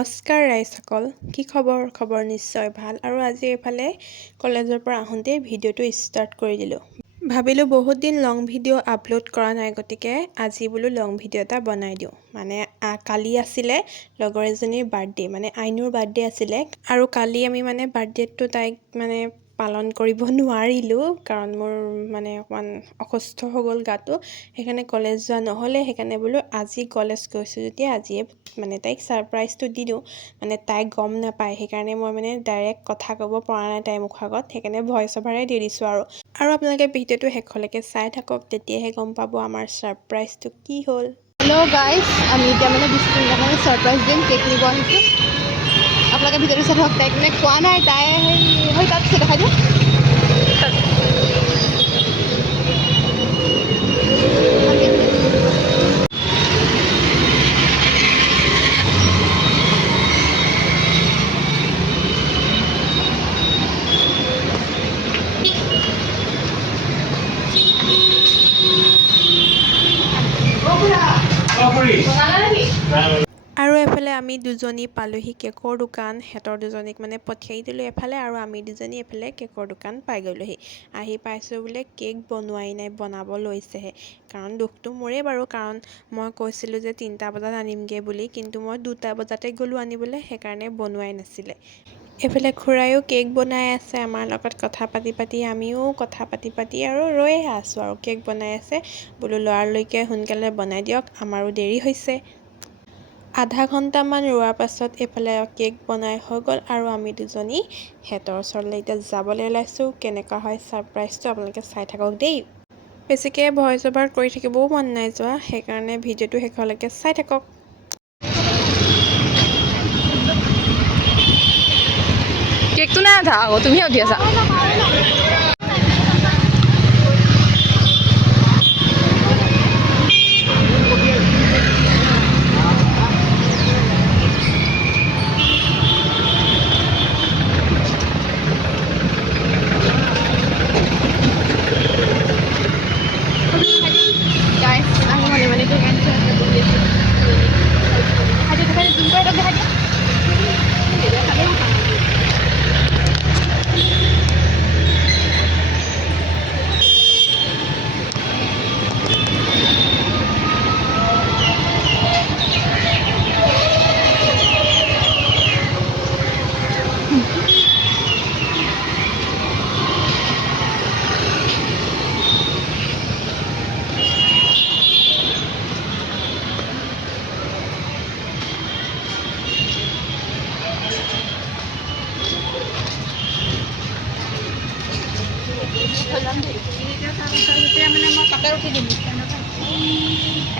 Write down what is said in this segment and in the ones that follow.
নমস্কাৰ ৰাইজসকল, কি খবৰ নিশ্চয় ভাল। আৰু আজি এইফালে কলেজৰ পৰা আহোঁতে ভিডিঅ'টো ষ্টাৰ্ট কৰি দিলোঁ। ভাবিলোঁ বহুত দিন লং ভিডিঅ' আপলোড কৰা নাই, গতিকে আজি বোলো লং ভিডিঅ' এটা বনাই দিওঁ। মানে কালি আছিলে লগৰ এজনীৰ বাৰ্থডে, মানে আইনুৰ বাৰ্থডে আছিলে। আৰু কালি আমি মানে বাৰ্থডেটো তাইক মানে পালন কৰিব নোৱাৰিলোঁ, কাৰণ মোৰ মানে অকণমান অসুস্থ হৈ গ'ল গাটো। সেইকাৰণে কলেজ যোৱা নহ'লে, সেইকাৰণে বোলো আজি কলেজ গৈছোঁ যেতিয়া আজিয়ে মানে তাইক ছাৰপ্ৰাইজটো দি দিওঁ। মানে তাইক গম নাপায়, সেইকাৰণে মই মানে ডাইৰেক্ট কথা ক'ব পৰা নাই তাইৰ মুখৰ আগত, সেইকাৰণে ভইচ অভাৰে দি দিছোঁ আৰু আপোনালোকে ভিডিঅ'টো শেষলৈকে চাই থাকক, তেতিয়াহে গম পাব আমাৰ ছাৰপ্ৰাইজটো কি হ'ল। হেল্ল' গাইজ, আমি এতিয়া মানে বিস্কুট মানে ছাৰপ্ৰাইজ দিম, কেক নিব আহিছোঁ। আপোনালোকে ভিডিঅ'টো চাই থাকক। তাইক মানে কোৱা নাই, তাই সেই তাত আছে, দেখাই দিওঁ। আৰু এফালে আমি দুজনী পালোহি কেকৰ দোকান। সিহঁতৰ দুজনীক মানে পঠিয়াই দিলোঁ এফালে, আৰু আমি দুজনী এফালে কেকৰ দোকান পাই গ'লোহি। আহি পাইছোঁ বোলে কেক বনোৱাই নাই, বনাব লৈছেহে। কাৰণ দুখটো মোৰেই বাৰু, কাৰণ মই কৈছিলোঁ যে 3টা বজাত আনিমগৈ বুলি, কিন্তু মই 2টা বজাতে গ'লোঁ আনিবলৈ, সেইকাৰণে বনোৱাই নাছিলে। এইফালে খুৰায়ো কেক বনাই আছে, আমাৰ লগত কথা পাতি আমিও কথা পাতি আৰু ৰৈয়ে আছোঁ আৰু কেক বনাই আছে। বোলো লৰালৰিকৈ সোনকালে বনাই দিয়ক, আমাৰো দেৰি হৈছে। আধা ঘণ্টামান ৰোৱাৰ পাছত এইফালে কেক বনাই হৈ গ'ল, আৰু আমি দুজনী সিহঁতৰ ওচৰলৈ এতিয়া যাবলৈ ওলাইছোঁ। কেনেকুৱা হয় ছাৰপ্ৰাইজটো আপোনালোকে চাই থাকক দেই। বেছিকৈ ভইচ অভাৰ কৰি থাকিবও মন নাই যোৱা, সেইকাৰণে ভিডিঅ'টো শেষলৈকে চাই থাকক। কেকটো নাই উঠা আকৌ, তুমিহে উঠি আছা।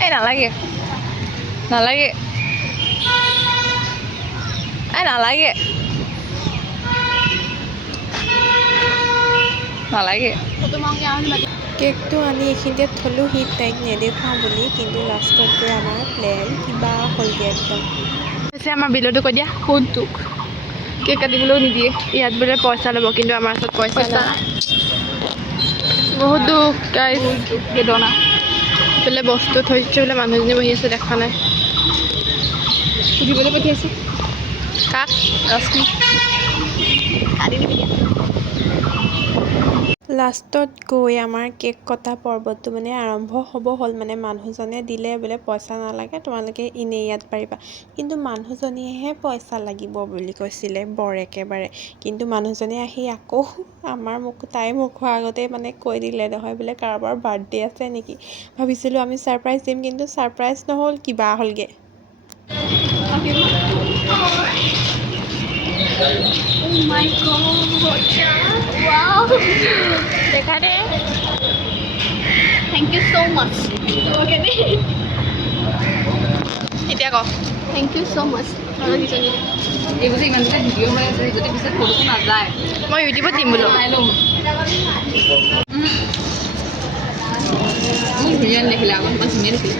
এই নালাগে নালাগে নালাগে নালাগে। কেকটো আনি এইখিনিতে থ'লোহি তাইক নেদেখুৱাওঁ বুলি, কিন্তু লাষ্টত গৈ আমাৰ প্লেন কিবা হ'লগৈ একদম। হৈছে আমাৰ বিলতো কৈ দিয়া সুদটোক কেক কাটিবলৈও নিদিয়ে। ইয়াত বোলে পইচা ল'ব, কিন্তু আমাৰ ওচৰত পইচা নাই। বহুত দুখ গাইজ, বেদনা। বোলে বস্তু থৈছে, বোলে মানুহজনী বহি আছে, দেখা নাই। সুধিবলৈ পঠিয়াইছে কাক? ৰশ্মি। লাষ্টত গৈ আমাৰ কেক কটা পৰ্বটো মানে আৰম্ভ হ'ব হ'ল। মানে মানুহজনে দিলে বোলে পইচা নালাগে, তোমালোকে এনেই ইয়াত পাৰিবা, কিন্তু মানুহজনীয়েহে পইচা লাগিব বুলি কৈছিলে বৰ একেবাৰে। কিন্তু মানুহজনে আহি আকৌ তাইৰ মুখৰ আগতে মানে কৈ দিলে নহয় বোলে কাৰোবাৰ বাৰ্থডে আছে নেকি। ভাবিছিলোঁ আমি ছাৰপ্ৰাইজ দিম, কিন্তু ছাৰপ্ৰাইজ নহ'ল, কিবা হ'লগৈ। Oh my god! Wow! দেখা দে। Thank you so much. এতিয়া ক thank you so much. এইবোৰ ইমান ভিডিঅ' হৈ আছে, যদি পিছত ফটোটো নাযায় মই ইউটিউবত দিম বোলো। মোক ধুনীয়া দেখিলে, আগত ইমান ধুনীয়া দেখিলে।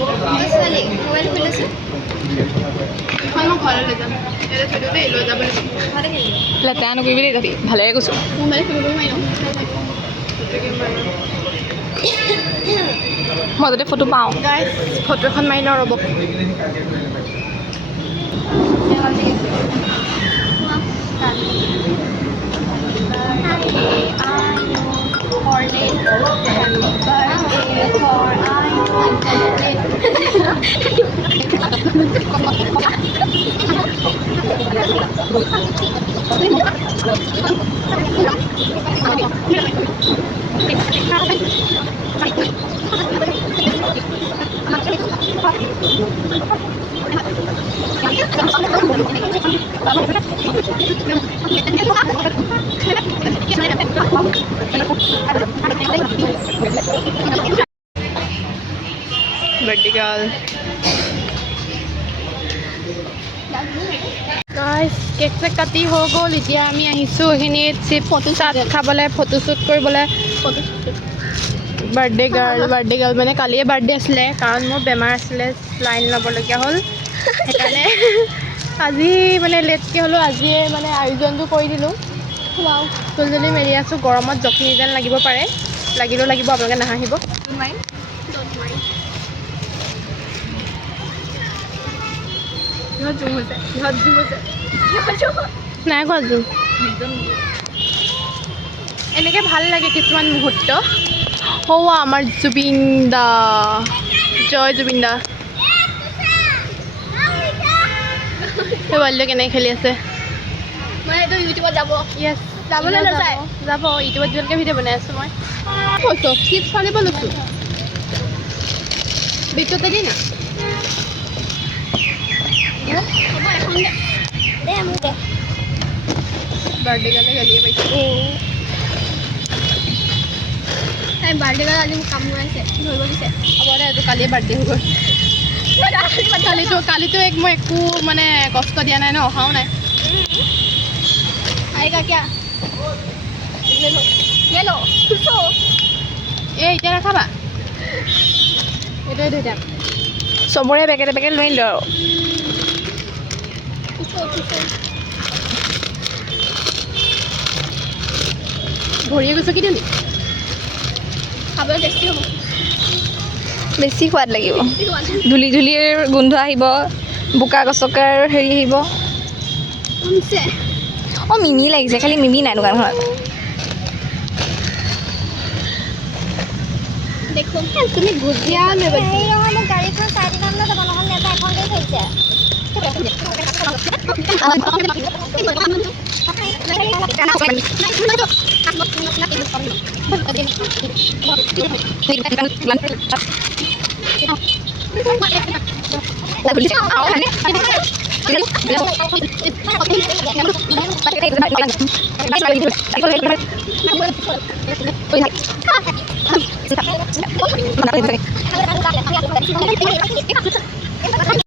ছোৱালী মোবাইল খুলি লৈছোঁ মই ঘৰলৈ লৈ যাম ইয়াতে থৈ দিওঁ দেই লৈ যাব লাগিব ঘৰতে খেলিব লেতেৰা নকৰিবি দেই যাবি ভালেকৈ কৈছোঁ মোবাইল খুলিব মাৰি মই যদি ফটো পাওঁ গাইজ ফটো এখন মাৰি লওঁ ৰ'ব बर्थडे गर्ल गाइस केक চেক কাটি হৈ গ'ল এতিয়া আমি আহিছোঁ এইখিনিত চিপ চাট খাবলৈ ফটোশ্বুট কৰিবলৈ বাৰ্থডে গাৰ্ল মানে কালিয়ে বাৰ্থডে আছিলে কাৰণ মোৰ বেমাৰ আছিলে লাইন ল'বলগীয়া হ'ল সেইকাৰণে আজি মানে লেটকৈ হ'লেও আজিয়ে মানে আয়োজনটো কৰি দিলোঁ ফুলজলি মেলি আছোঁ গৰমত জখনি যেন লাগিব পাৰে লাগিলেও লাগিব আপোনালোকে নাহাঁহিব নাই কোৱা জুম এনেকৈ ভাল লাগে কিছুমান মুহূৰ্ত হৌৱা আমাৰ জুবিন দা জয় জুবিন দা সেই পোৱালিটো কেনেকৈ খেলি আছে মই এইটো ইউটিউবত যাব য়েছ যাবলৈ নাযায় যাব ইউটিউবত যোৱালৈকে ভিডিঅ' বনাই আছোঁ মই কৈছোঁ চিপছ আনিব লৈছোঁ বিটতে দি না বাৰ্থডে গালে গালিয়ে পাইছোঁ বাৰ্থডে গালে আজি মোক কাম কৰাইছে ধৰিব দিছে হ'ব দে এইটো কালিয়ে বাৰ্থডে হৈ গ'ল কালিতো মই একো মানে কষ্ট দিয়া নাই ন অহাও নাই আইগা কিয়া এই এতিয়া নাখাবা এইটোৱে দুইটা চবৰে পেকেটে পেকেট লৈ আনিলোঁ আৰু ভৰিয়ে গৈছে কি দিলি খাবলৈ টেষ্টি হ'ব বেছি সোৱাদ লাগিব ধূলি ধূলিৰ গোন্ধ আহিব বোকা গছকাৰ হেৰি আহিব অঁ মিমি লাগিছে খালি মিমি নাই দোকানখনত তুমি ভুজিয়া গাড়ীখন চাই দিনালৈ যাব নহ'লে নেতা এখন গাড়ী থৈছে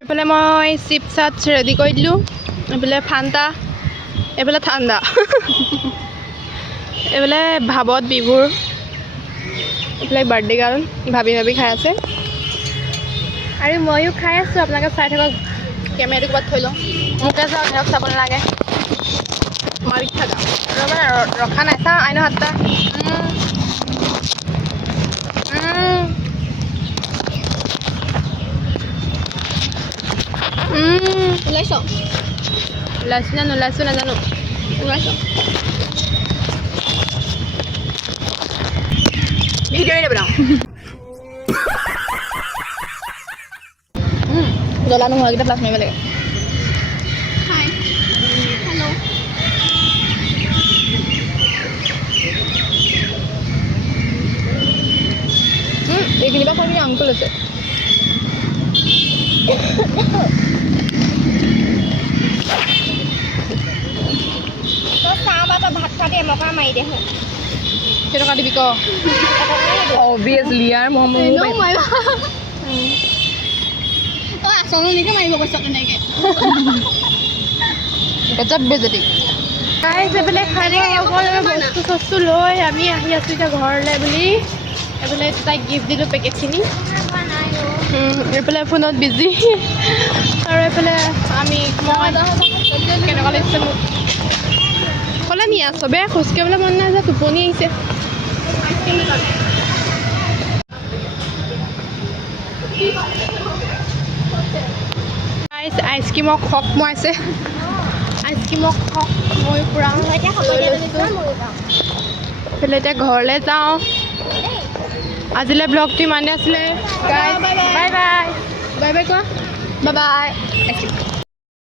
এইফালে মই চিপ চাট ৰেডি কৰি দিলোঁ এইফালে ফান্তা এইফালে ঠাণ্ডা এইফালে ভাৱত বিভোৰ এইফালে বাৰ্থডে গাৰ্ল ভাবি ভাবি খাই আছে আৰু ময়ো খাই আছোঁ আপোনালোকে চাই থাকক কেমেৰাটো ক'ৰবাত থৈ লওঁ মোকে যাওক ধৰক চাব নালাগে মাৰি থাকা মানে ৰখা নাই চা আইন হাতটা ওলাইছোঁ না নোলাইছোঁ নাজানো ওলাইছোঁ ভিডিঅ'ই নবনাওঁ জ্বলা নোহোৱাকেইটা প্লাছ মাৰিব লাগে এইখিনি বা খালি আংকুল আছে ভাত খাতে মকা মাৰি দে কেইটকা দিবি ক অভিয়াছলি আৰু আচললৈকে মাৰিব কৈছ তেনেকৈ গজব বেজতি খাই পেলাই খাই বস্তু চস্তু লৈ আমি আহি আছোঁ এতিয়া ঘৰলৈ বুলি এইফালে তাইক গিফ্ট দিলোঁ পেকেটখিনি এইফালে ফোনত বিজি আৰু এইফালে আমি মই কেনেকুৱা লাগিছে মোক ক'লে নি চবে খোজকাঢ়িবলৈ মন নাই যে টোপনি আহিছে আইচক্ৰীমৰ খক মোৱাইছে আইচক্ৰীমৰ খক মই পূৰা এতিয়া ঘৰলৈ যাওঁ আজিলৈ ব্লগটো ইমানে আছিলে বাই বাই বাই বাই কোৱা বাই বাই